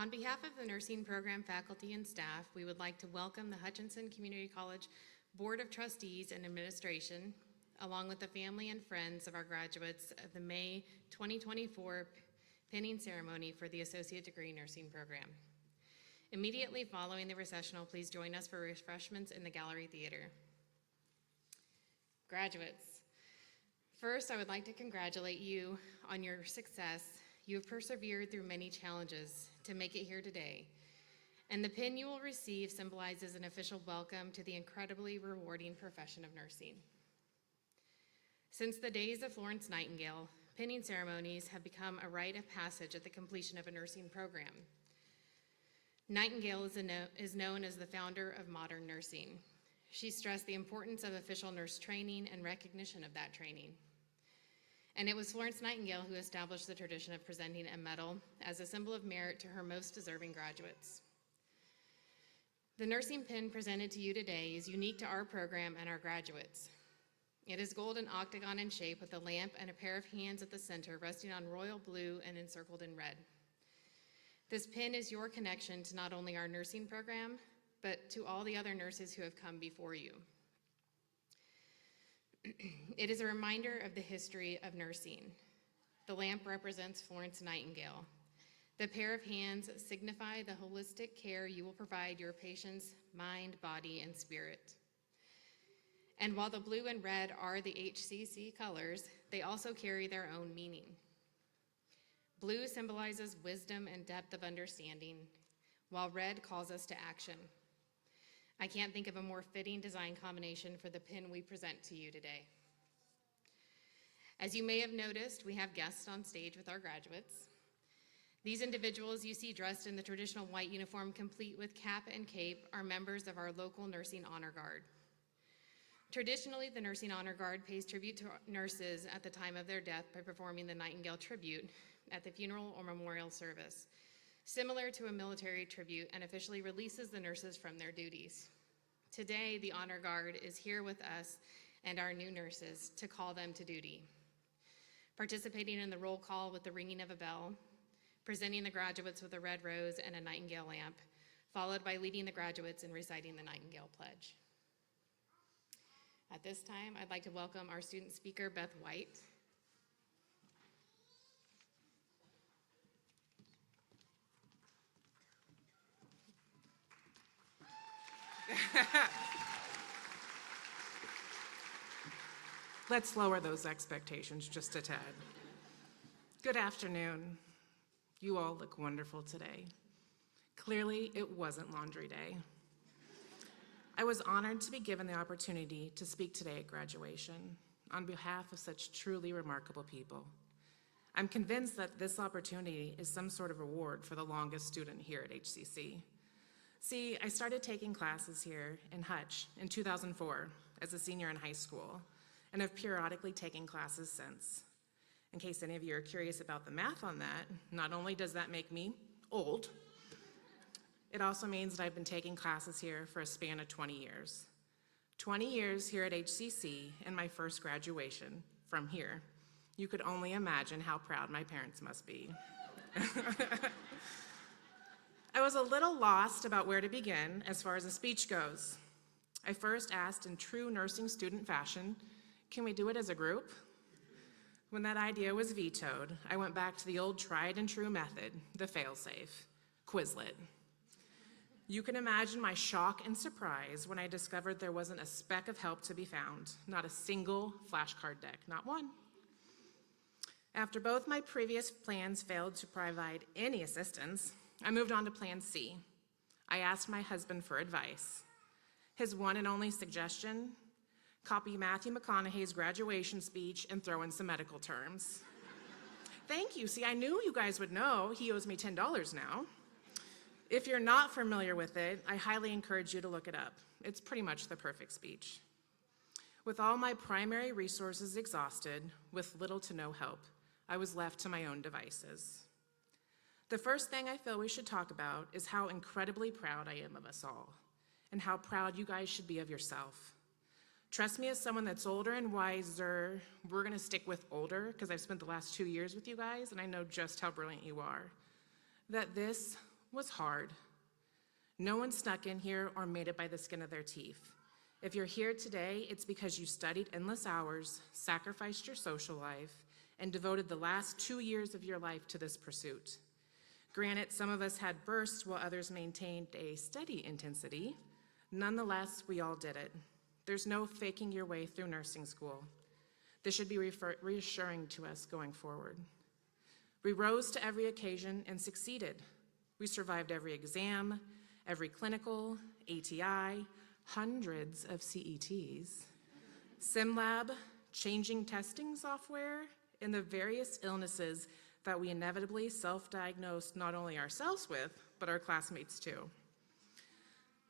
On behalf of the nursing program faculty and staff, we would like to welcome the Hutchinson Community College Board of Trustees and Administration, along with the family and friends of our graduates of the May 2024 pinning ceremony for the Associate Degree Nursing Program. Immediately following the recessional, please join us for refreshments in the Gallery Theater. Graduates, first I would like to congratulate you on your success. You have persevered through many challenges to make it here today, and the pin you will receive symbolizes an official welcome to the incredibly rewarding profession of nursing. Since the days of Florence Nightingale, pinning ceremonies have become a rite of passage at the completion of a nursing program. Nightingale is known as the founder of modern nursing. She stressed the importance of official nurse training and recognition of that training. And it was Florence Nightingale who established the tradition of presenting a medal as a symbol of merit to her most deserving graduates. The nursing pin presented to you today is unique to our program and our graduates. It is golden octagon in shape with a lamp and a pair of hands at the center resting on royal blue and encircled in red. This pin is your connection to not only our nursing program, but to all the other nurses who have come before you. It is a reminder of the history of nursing. The lamp represents Florence Nightingale. The pair of hands signify the holistic care you will provide your patients' mind, body, and spirit. And while the blue and red are the HCC colors, they also carry their own meaning. Blue symbolizes wisdom and depth of understanding, while red calls us to action. I can't think of a more fitting design combination for the pin we present to you today. As you may have noticed, we have guests on stage with our graduates. These individuals you see dressed in the traditional white uniform complete with cap and cape are members of our local Nursing Honor Guard. Traditionally, the Nursing Honor Guard pays tribute to nurses at the time of their death by performing the Nightingale tribute at the funeral or memorial service, similar to a military tribute, and officially releases the nurses from their duties. Today, the Honor Guard is here with us and our new nurses to call them to duty. Participating in the roll call with the ringing of a bell, presenting the graduates with a red rose and a nightingale lamp, followed by leading the graduates in reciting the Nightingale Pledge. At this time, I'd like to welcome our student speaker, Beth White. Let's lower those expectations just a tad. Good afternoon. You all look wonderful today. Clearly, it wasn't laundry day. I was honored to be given the opportunity to speak today at graduation on behalf of such truly remarkable people. I'm convinced that this opportunity is some sort of reward for the longest student here at HCC. See, I started taking classes here in Hutch in 2004 as a senior in high school, and have periodically taken classes since. In case any of you are curious about the math on that, not only does that make me old, it also means that I've been taking classes here for a span of 20 years. 20 years here at HCC and my first graduation from here. You could only imagine how proud my parents must be. I was a little lost about where to begin as far as a speech goes. I first asked in true nursing student fashion, can we do it as a group? When that idea was vetoed, I went back to the old tried and true method, the fail-safe, Quizlet. You can imagine my shock and surprise when I discovered there wasn't a speck of help to be found, not a single flashcard deck, not one. After both my previous plans failed to provide any assistance, I moved on to Plan C. I asked my husband for advice. His one and only suggestion, copy Matthew McConaughey's graduation speech and throw in some medical terms. Thank you. See, I knew you guys would know. He owes me $10 now. If you're not familiar with it, I highly encourage you to look it up. It's pretty much the perfect speech. With all my primary resources exhausted, with little to no help, I was left to my own devices. The first thing I feel we should talk about is how incredibly proud I am of us all, and how proud you guys should be of yourself. Trust me, as someone that's older and wiser, we're gonna stick with older because I've spent the last 2 years with you guys and I know just how brilliant you are, that this was hard. No one snuck in here or made it by the skin of their teeth. If you're here today, it's because you studied endless hours, sacrificed your social life, and devoted the last 2 years of your life to this pursuit. Granted, some of us had bursts while others maintained a steady intensity. Nonetheless, we all did it. There's no faking your way through nursing school. This should be reassuring to us going forward. We rose to every occasion and succeeded. We survived every exam, every clinical, ATI, hundreds of CETs, SimLab, changing testing software, and the various illnesses that we inevitably self-diagnosed not only ourselves with, but our classmates too.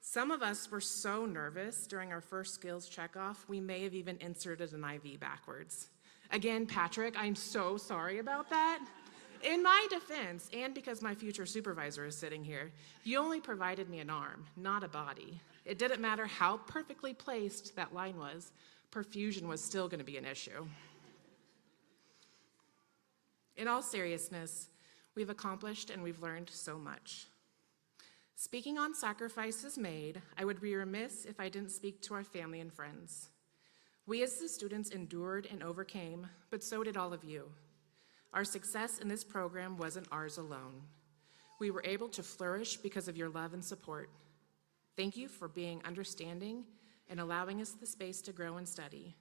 Some of us were so nervous during our first skills checkoff, we may have even inserted an IV backwards. Again, Patrick, I'm so sorry about that. In my defense, and because my future supervisor is sitting here, you only provided me an arm, not a body. It didn't matter how perfectly placed that line was, perfusion was still going to be an issue. In all seriousness, we've accomplished and we've learned so much. Speaking on sacrifices made, I would be remiss if I didn't speak to our family and friends. We as the students endured and overcame, but so did all of you. Our success in this program wasn't ours alone. We were able to flourish because of your love and support. Thank you for being understanding and allowing us the space to grow and study,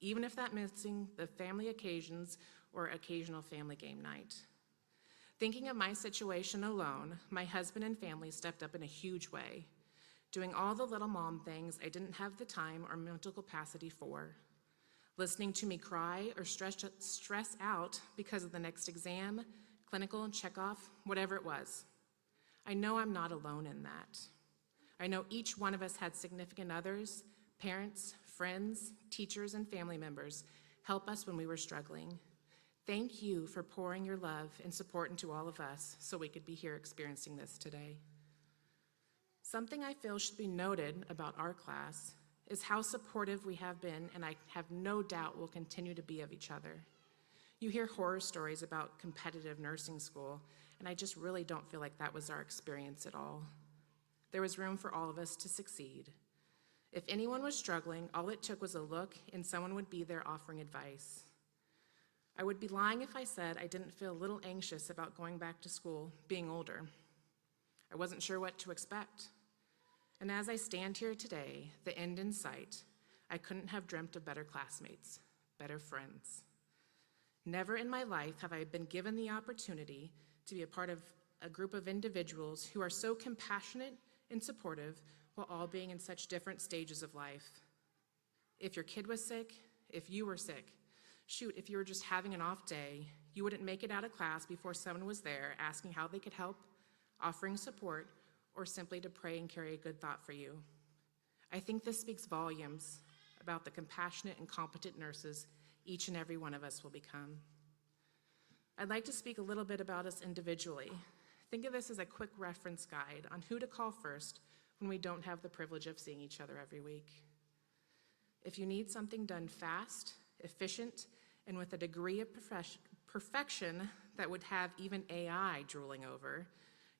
even if that meant missing the family occasions or occasional family game night. Thinking of my situation alone, my husband and family stepped up in a huge way, doing all the little mom things I didn't have the time or mental capacity for. Listening to me cry or stress out because of the next exam, clinical, checkoff, whatever it was. I know I'm not alone in that. I know each one of us had significant others, parents, friends, teachers, and family members help us when we were struggling. Thank you for pouring your love and support into all of us so we could be here experiencing this today. Something I feel should be noted about our class is how supportive we have been, and I have no doubt will continue to be of each other. You hear horror stories about competitive nursing school, and I just really don't feel like that was our experience at all. There was room for all of us to succeed. If anyone was struggling, all it took was a look, and someone would be there offering advice. I would be lying if I said I didn't feel a little anxious about going back to school, being older. I wasn't sure what to expect. And as I stand here today, the end in sight, I couldn't have dreamt of better classmates, better friends. Never in my life have I been given the opportunity to be a part of a group of individuals who are so compassionate and supportive while all being in such different stages of life. If your kid was sick, if you were sick, shoot, if you were just having an off day, you wouldn't make it out of class before someone was there asking how they could help, offering support, or simply to pray and carry a good thought for you. I think this speaks volumes about the compassionate and competent nurses each and every one of us will become. I'd like to speak a little bit about us individually. Think of this as a quick reference guide on who to call first when we don't have the privilege of seeing each other every week. If you need something done fast, efficient, and with a degree of perfection that would have even AI drooling over,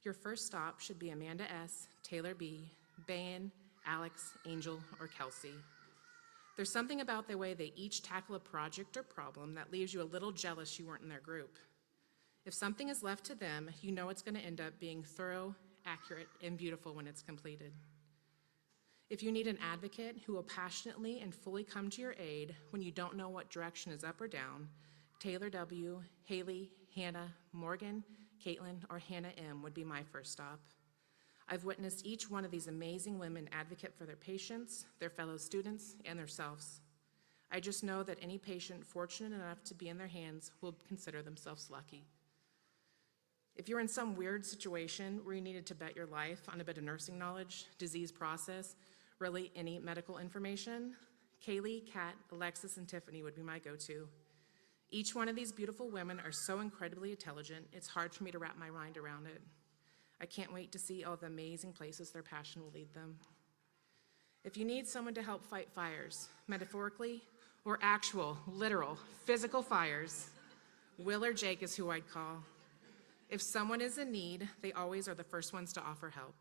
your first stop should be Amanda S., Taylor B., Bayan, Alex, Angel, or Kelsey. There's something about the way they each tackle a project or problem that leaves you a little jealous you weren't in their group. If something is left to them, you know it's going to end up being thorough, accurate, and beautiful when it's completed. If you need an advocate who will passionately and fully come to your aid when you don't know what direction is up or down, Taylor W., Haley, Hannah, Morgan, Caitlin, or Hannah M. would be my first stop. I've witnessed each one of these amazing women advocate for their patients, their fellow students, and themselves. I just know that any patient fortunate enough to be in their hands will consider themselves lucky. If you're in some weird situation where you needed to bet your life on a bit of nursing knowledge, disease process, really any medical information, Kaylee, Kat, Alexis, and Tiffany would be my go-to. Each one of these beautiful women are so incredibly intelligent, it's hard for me to wrap my mind around it. I can't wait to see all the amazing places their passion will lead them. If you need someone to help fight fires, metaphorically or actual, literal, physical fires, Will or Jake is who I'd call. If someone is in need, they always are the first ones to offer help.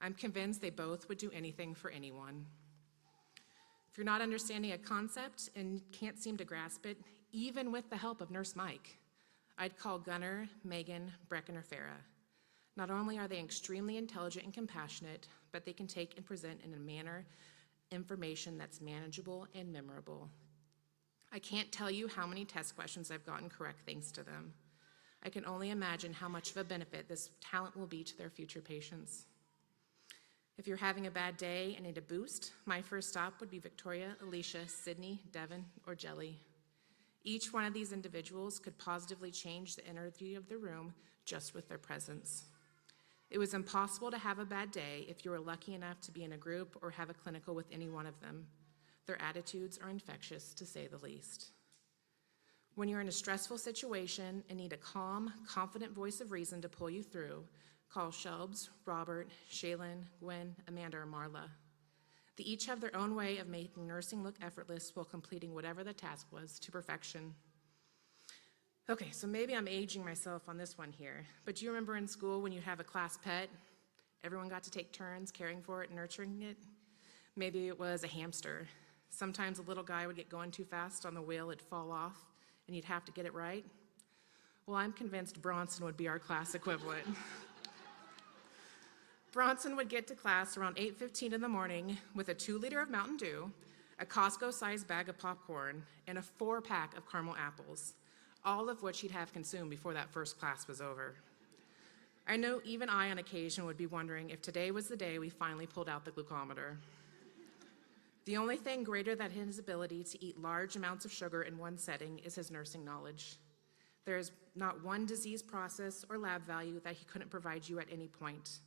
I'm convinced they both would do anything for anyone. If you're not understanding a concept and can't seem to grasp it, even with the help of Nurse Mike, I'd call Gunnar, Megan, Brecken, or Farah. Not only are they extremely intelligent and compassionate, but they can take and present in a manner information that's manageable and memorable. I can't tell you how many test questions I've gotten correct thanks to them. I can only imagine how much of a benefit this talent will be to their future patients. If you're having a bad day and need a boost, my first stop would be Victoria, Alicia, Sydney, Devin, or Jelly. Each one of these individuals could positively change the energy of the room just with their presence. It was impossible to have a bad day if you were lucky enough to be in a group or have a clinical with any one of them. Their attitudes are infectious, to say the least. When you're in a stressful situation and need a calm, confident voice of reason to pull you through, call Shelbs, Robert, Shaylin, Gwen, Amanda, or Marla. They each have their own way of making nursing look effortless while completing whatever the task was to perfection. Okay, so maybe I'm aging myself on this one here, but do you remember in school when you have a class pet? Everyone got to take turns caring for it and nurturing it? Maybe it was a hamster. Sometimes a little guy would get going too fast on the wheel, it'd fall off, and you'd have to get it right. Well, I'm convinced Bronson would be our class equivalent. Bronson would get to class around 8:15 in the morning with a 2-liter of Mountain Dew, a Costco-sized bag of popcorn, and a 4-pack of caramel apples, all of which he'd have consumed before that first class was over. I know even I on occasion would be wondering if today was the day we finally pulled out the glucometer. The only thing greater than his ability to eat large amounts of sugar in one setting is his nursing knowledge. There is not one disease process or lab value that he couldn't provide you at any point.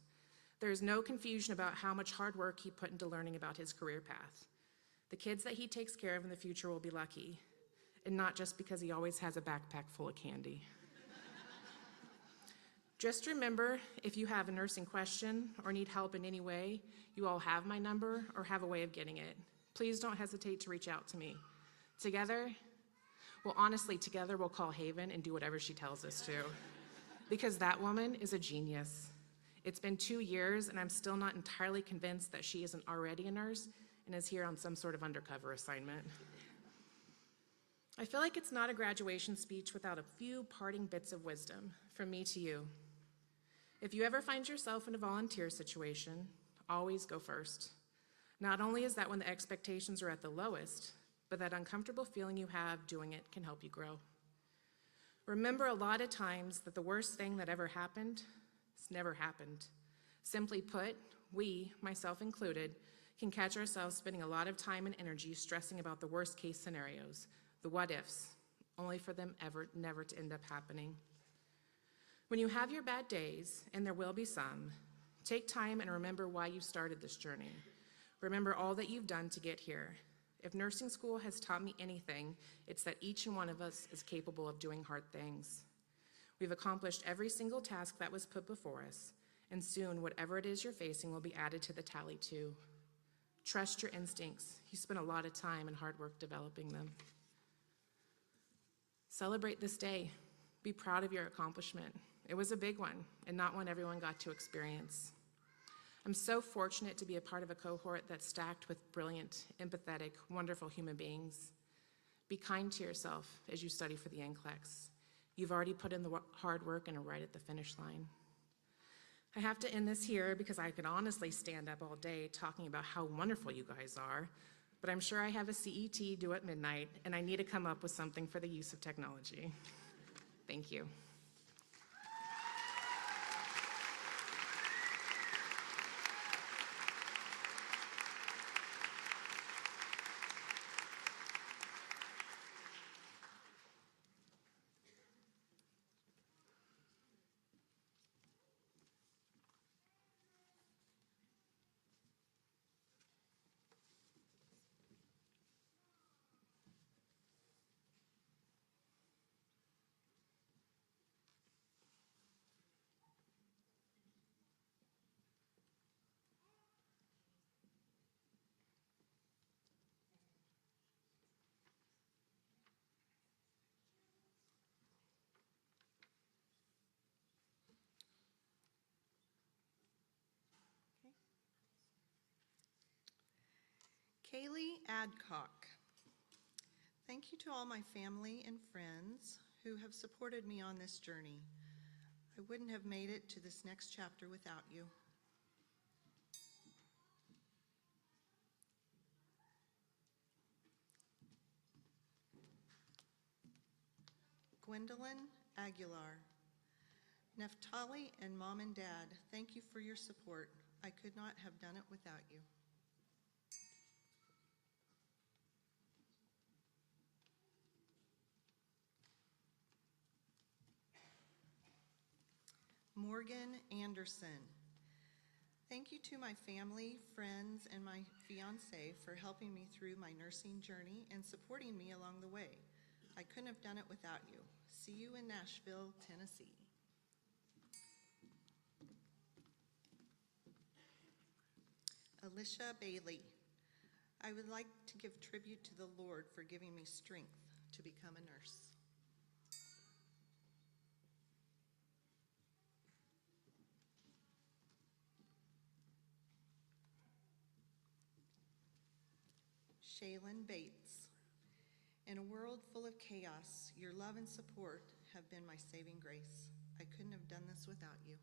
There is no confusion about how much hard work he put into learning about his career path. The kids that he takes care of in the future will be lucky, and not just because he always has a backpack full of candy. Just remember, if you have a nursing question or need help in any way, you all have my number or have a way of getting it. please don't hesitate to reach out to me. Together, well, honestly, together we'll call Haven and do whatever she tells us to. Because that woman is a genius. It's been 2 years, and I'm still not entirely convinced that she isn't already a nurse and is here on some sort of undercover assignment. I feel like it's not a graduation speech without a few parting bits of wisdom from me to you. If you ever find yourself in a volunteer situation, always go first. Not only is that when the expectations are at the lowest, but that uncomfortable feeling you have doing it can help you grow. Remember a lot of times that the worst thing that ever happened has never happened. Simply put, we, myself included, can catch ourselves spending a lot of time and energy stressing about the worst case scenarios, the what ifs, only for them never to end up happening. When you have your bad days, and there will be some, take time and remember why you started this journey. Remember all that you've done to get here. If nursing school has taught me anything, it's that each and one of us is capable of doing hard things. We've accomplished every single task that was put before us, and soon whatever it is you're facing will be added to the tally too. Trust your instincts. You spent a lot of time and hard work developing them. Celebrate this day. Be proud of your accomplishment. It was a big one, and not one everyone got to experience. I'm so fortunate to be a part of a cohort that's stacked with brilliant, empathetic, wonderful human beings. Be kind to yourself as you study for the NCLEX. You've already put in the hard work and are right at the finish line. I have to end this here because I could honestly stand up all day talking about how wonderful you guys are, but I'm sure I have a CET due at midnight, and I need to come up with something for the use of technology. Thank you. Kaylee Adcock. Thank you to all my family and friends who have supported me on this journey. I wouldn't have made it to this next chapter without you. Gwendolyn Aguilar. Neftali and Mom and Dad, thank you for your support. I could not have done it without you. Morgan Anderson. Thank you to my family, friends, and my fiance for helping me through my nursing journey and supporting me along the way. I couldn't have done it without you. See you in Nashville, Tennessee. Alicia Bailey. I would like to give tribute to the Lord for giving me strength to become a nurse. Shaylin Bates. In a world full of chaos, your love and support have been my saving grace. I couldn't have done this without you.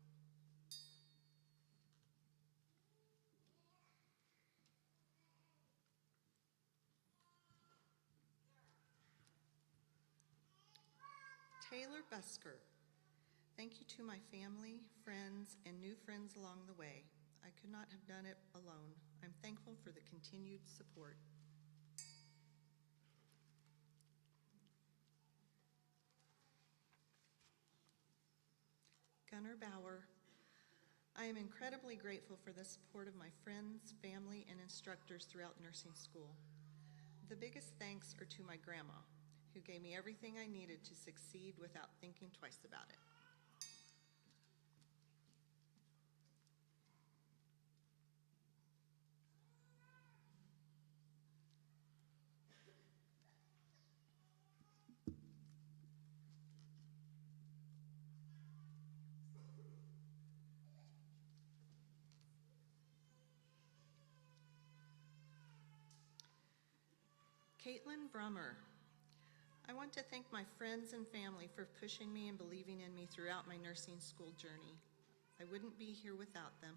Taylor Busker. Thank you to my family, friends, and new friends along the way. I could not have done it alone. I'm thankful for the continued support. Gunnar Bauer. I am incredibly grateful for the support of my friends, family, and instructors throughout nursing school. The biggest thanks are to my grandma, who gave me everything I needed to succeed without thinking twice about it. Caitlin Brummer. I want to thank my friends and family for pushing me and believing in me throughout my nursing school journey. I wouldn't be here without them.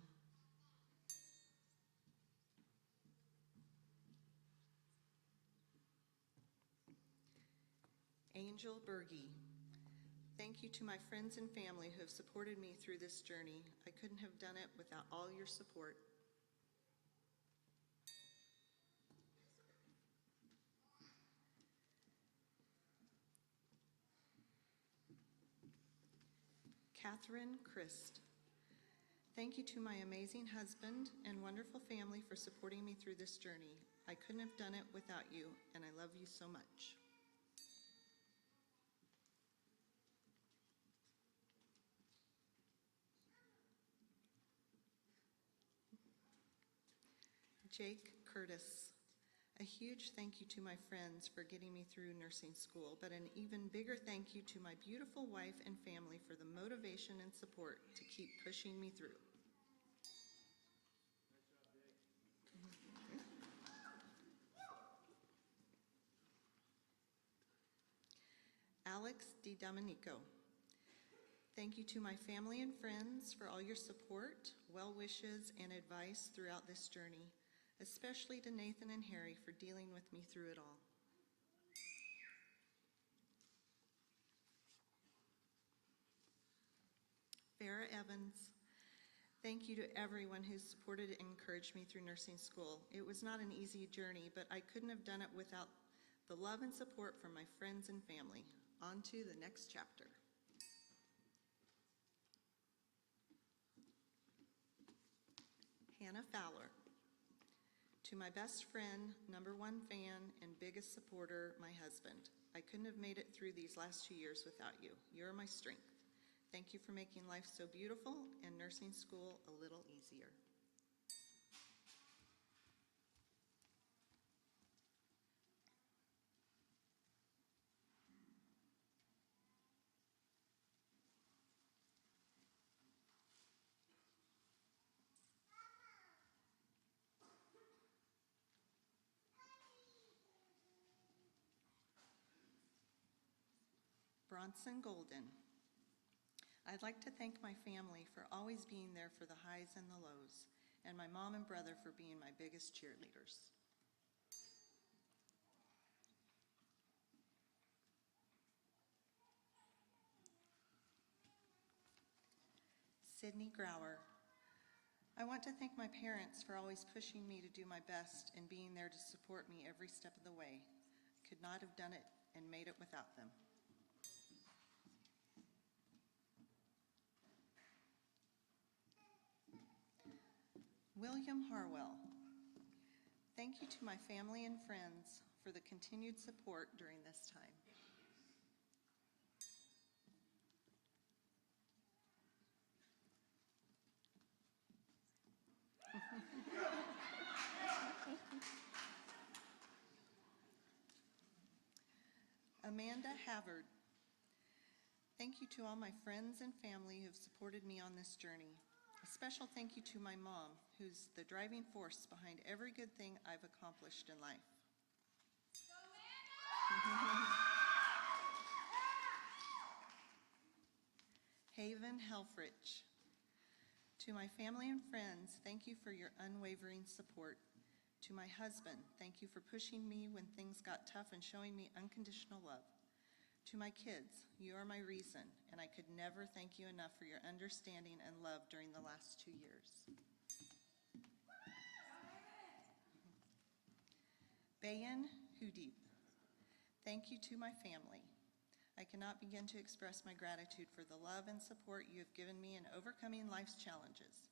Angel Berge. Thank you to my friends and family who have supported me through this journey. I couldn't have done it without all your support. Catherine Christ. Thank you to my amazing husband and wonderful family for supporting me through this journey. I couldn't have done it without you, and I love you so much. Jake Curtis. A huge thank you to my friends for getting me through nursing school, but an even bigger thank you to my beautiful wife and family for the motivation and support to keep pushing me through. Alex DiDomenico. Thank you to my family and friends for all your support, well wishes, and advice throughout this journey, especially to Nathan and Harry for dealing with me through it all. Farrah Evans. Thank you to everyone who supported and encouraged me through nursing school. It was not an easy journey, but I couldn't have done it without the love and support from my friends and family. On to the next chapter. Hannah Fowler. To my best friend, #1 fan, and biggest supporter, my husband. I couldn't have made it through these last 2 years without you. You're my strength. Thank you for making life so beautiful and nursing school a little easier. Bronson Golden. I'd like to thank my family for always being there for the highs and the lows, and my mom and brother for being my biggest cheerleaders. Sydney Grauer. I want to thank my parents for always pushing me to do my best and being there to support me every step of the way. Could not have done it and made it without them. William Harwell. Thank you to my family and friends for the continued support during this time. Amanda Havard. Thank you to all my friends and family who have supported me on this journey. A special thank you to my mom, who's the driving force behind every good thing I've accomplished in life. Haven Helfrich. To my family and friends, thank you for your unwavering support. To my husband, thank you for pushing me when things got tough and showing me unconditional love. To my kids, you are my reason, and I could never thank you enough for your understanding and love during the last 2 years. Bayan Hudeep. Thank you to my family. I cannot begin to express my gratitude for the love and support you have given me in overcoming life's challenges.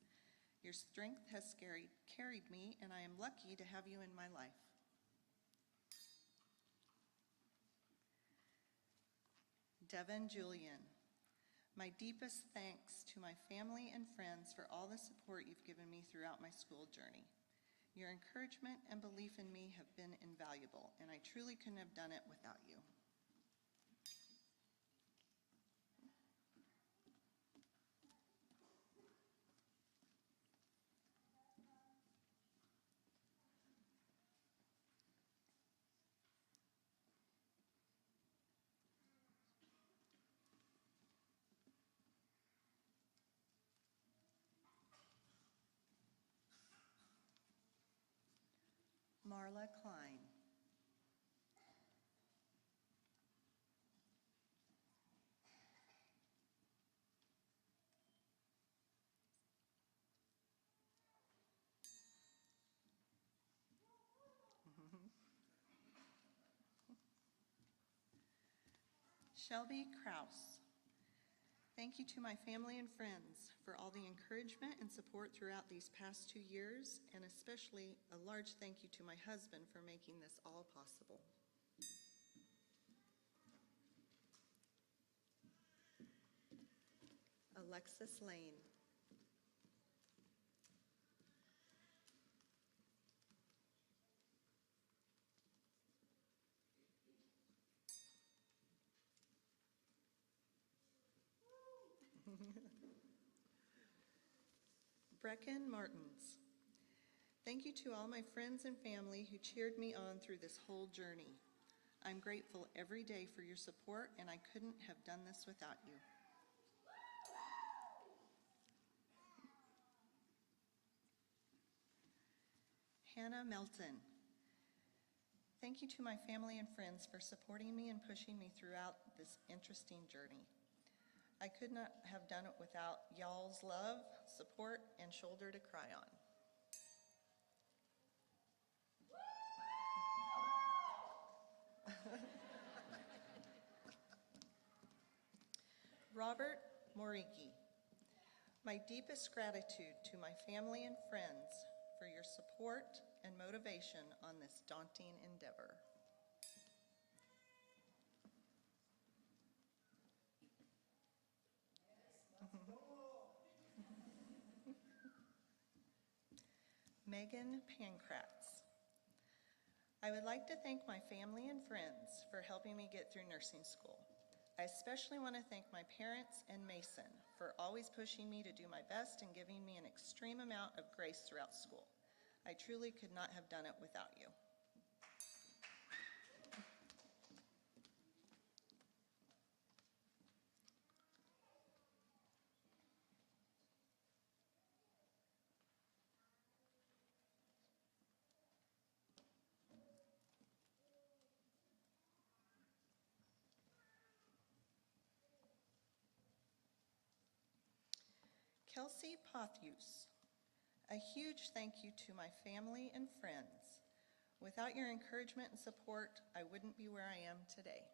Your strength has carried me, and I am lucky to have you in my life. Devin Julian. My deepest thanks to my family and friends for all the support you've given me throughout my school journey. Your encouragement and belief in me have been invaluable, and I truly couldn't have done it without you. Shelby Kraus. Thank you to my family and friends for all the encouragement and support throughout these past 2 years, and especially a large thank you to my husband for making this all possible. Alexis Lane. Brecken Martins. Thank you to all my friends and family who cheered me on through this whole journey. I'm grateful every day for your support, and I couldn't have done this without you. Hannah Melton. Thank you to my family and friends for supporting me and pushing me throughout this interesting journey. I could not have done it without y'all's love, support, and shoulder to cry on. Robert Moriki. My deepest gratitude to my family and friends for your support and motivation on this daunting endeavor. Megan Pankratz. I would like to thank my family and friends for helping me get through nursing school. I especially want to thank my parents and Mason for always pushing me to do my best and giving me an extreme amount of grace throughout school. I truly could not have done it without you. Kelsey Pothius. A huge thank you to my family and friends. Without your encouragement and support, I wouldn't be where I am today.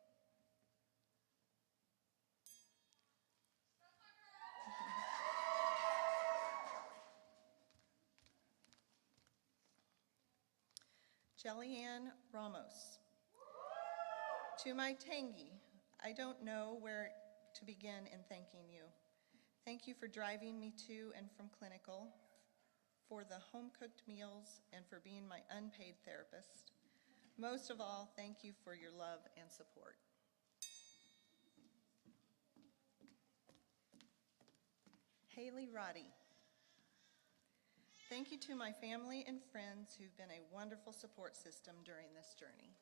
Jellyanne Ramos. To my Tangy, I don't know where to begin in thanking you. Thank you for driving me to and from clinical, for the home-cooked meals, and for being my unpaid therapist. Most of all, thank you for your love and support. Haley Roddy. Thank you to my family and friends who've been a wonderful support system during this journey.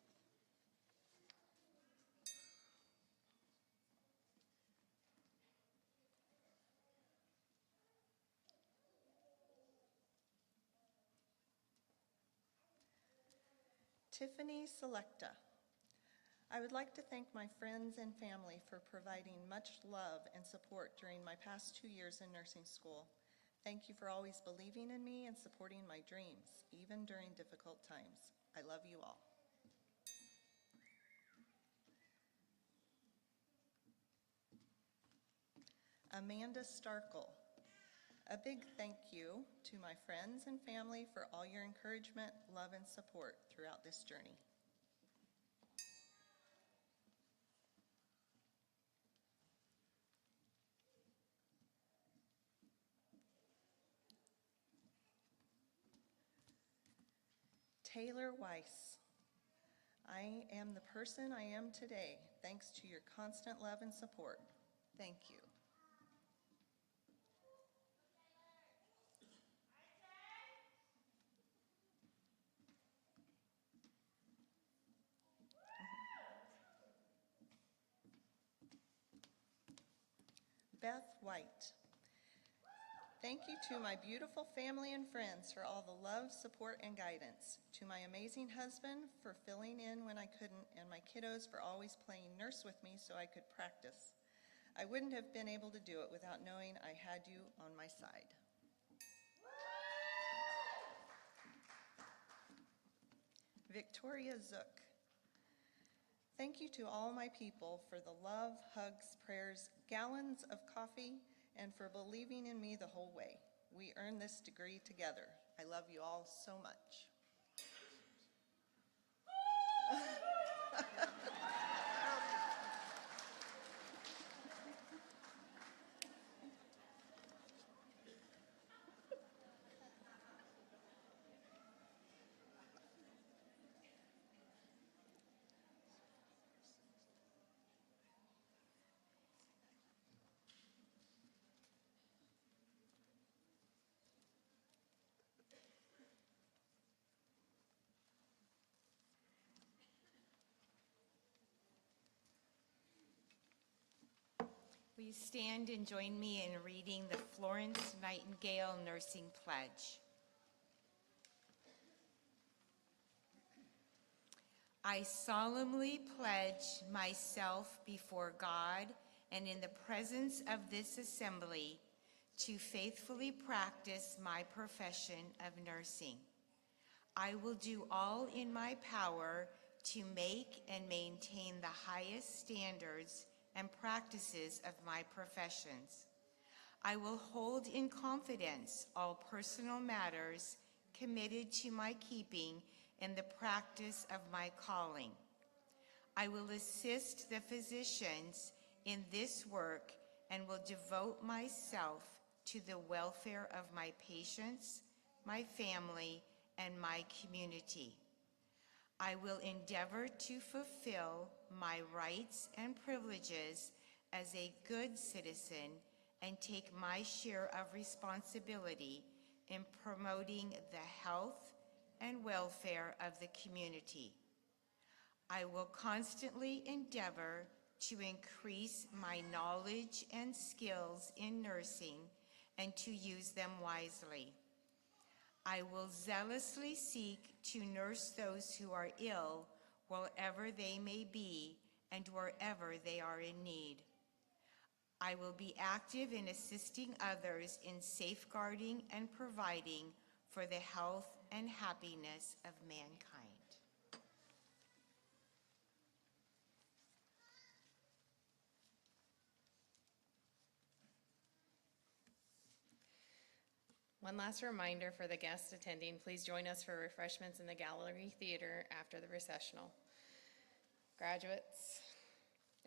Tiffany Selecta. I would like to thank my friends and family for providing much love and support during my past 2 years in nursing school. Thank you for always believing in me and supporting my dreams, even during difficult times. I love you all. Amanda Starkle. A big thank you to my friends and family for all your encouragement, love, and support throughout this journey. Taylor Weiss. I am the person I am today, thanks to your constant love and support. Thank you. Beth White. Thank you to my beautiful family and friends for all the love, support, and guidance. To my amazing husband for filling in when I couldn't, and my kiddos for always playing nurse with me so I could practice. I wouldn't have been able to do it without knowing I had you on my side. Victoria Zook. Thank you to all my people for the love, hugs, prayers, gallons of coffee, and for believing in me the whole way. We earned this degree together. I love you all so much. Will you stand and join me in reading the Florence Nightingale Nursing Pledge? I solemnly pledge myself before God and in the presence of this assembly to faithfully practice my profession of nursing. I will do all in my power to make and maintain the highest standards and practices of my professions. I will hold in confidence all personal matters committed to my keeping in the practice of my calling. I will assist the physicians in this work and will devote myself to the welfare of my patients, my family, and my community. I will endeavor to fulfill my rights and privileges as a good citizen and take my share of responsibility in promoting the health and welfare of the community. I will constantly endeavor to increase my knowledge and skills in nursing and to use them wisely. I will zealously seek to nurse those who are ill wherever they may be and wherever they are in need. I will be active in assisting others in safeguarding and providing for the health and happiness of mankind. One last reminder for the guests attending, please join us for refreshments in the Gallery Theater after the recessional. Graduates,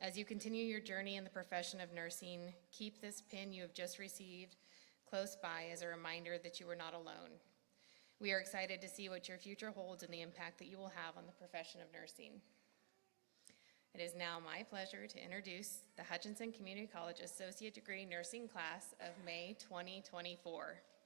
as you continue your journey in the profession of nursing, keep this pin you have just received close by as a reminder that you are not alone. We are excited to see what your future holds and the impact that you will have on the profession of nursing. It is now my pleasure to introduce the Hutchinson Community College Associate Degree Nursing class of May 2024.